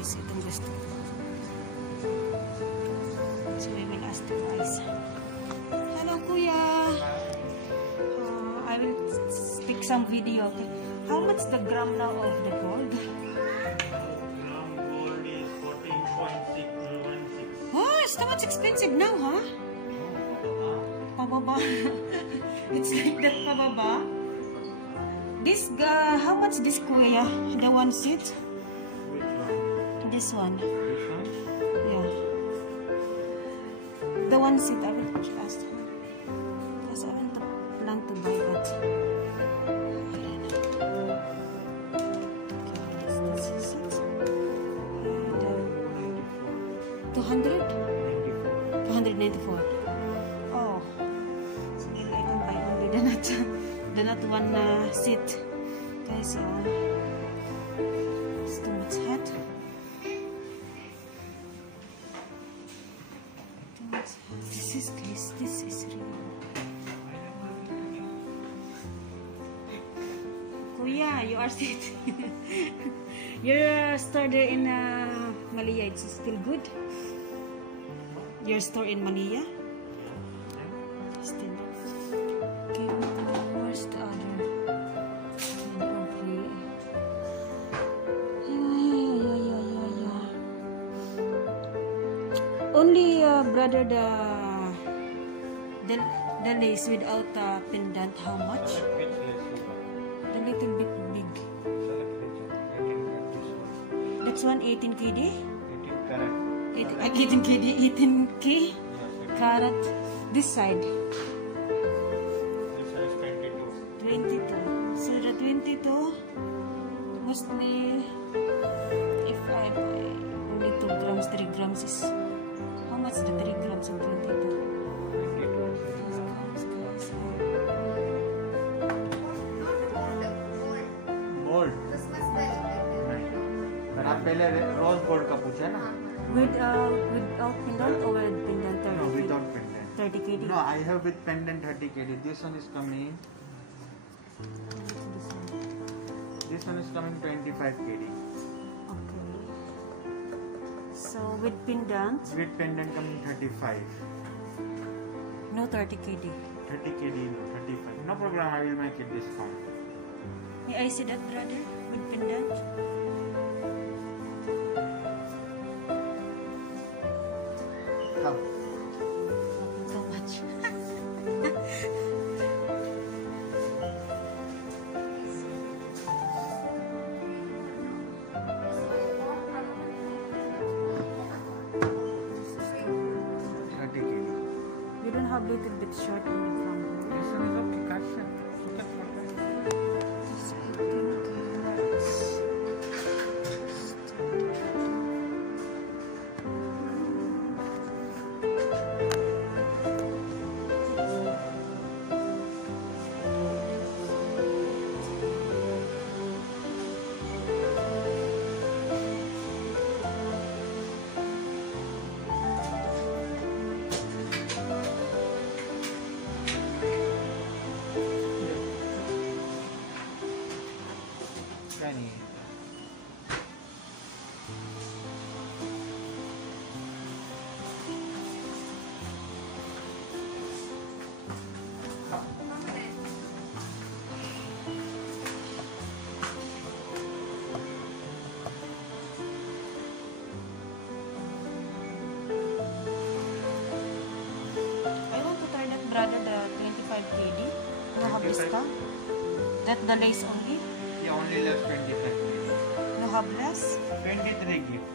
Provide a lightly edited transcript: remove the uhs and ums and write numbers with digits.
guys. Itong gusto ko. So we will ask the price. Hello kuya. I will take some video. Okay? How much the gram now of the gold? Gram gold is 14.616. Oh, it's so much expensive now, huh? Pababa. It's like that pababa. This how much this kuya? The one seat? Which one? This one. This one? Yeah. The one seat I will ask her. Because I want to plan to buy that. This is it. And 200? 294. Oh. So maybe I can buy only the not one seat. Okay, so it's too much hot. This is guys, this is real. Kuya, you are sitting. Your store there in Malia, it's still good? Your store in Malia? Still good. Okay, where's the other? Okay. Yeah. Only brother the lace without pendant, how much? Which less? The little bit big. Select which one? That's one 18 KD? 18 carat. 18 KD, 18K Yes, carat. This side, this one is 22. 22. So the 22, mostly, if I buy only 2 grams, 3 grams is, how much the 3 grams of 22? 22. Gold. पर आप पहले rose gold का पूछा ना? Without pendant or with pendant 30 No, KD? without pendant. 30 KD? No, I have with pendant 30 KD. This one is coming. This one is coming 25 KD. Okay. So with pendant, With pendant coming 35. no 30 KD. 30 KD, no, 35. No problem, I will make it discount. May I see that, brother? With pendant? Come. So much. You don't have little bit short on the front. This one is okay, catch it. Look at what This 18 carats. क्या नहीं है I want to try that, brother, the 25 KD. You have 25? discount? That the lace only? ये only less 25 KD. You have less? 23 gift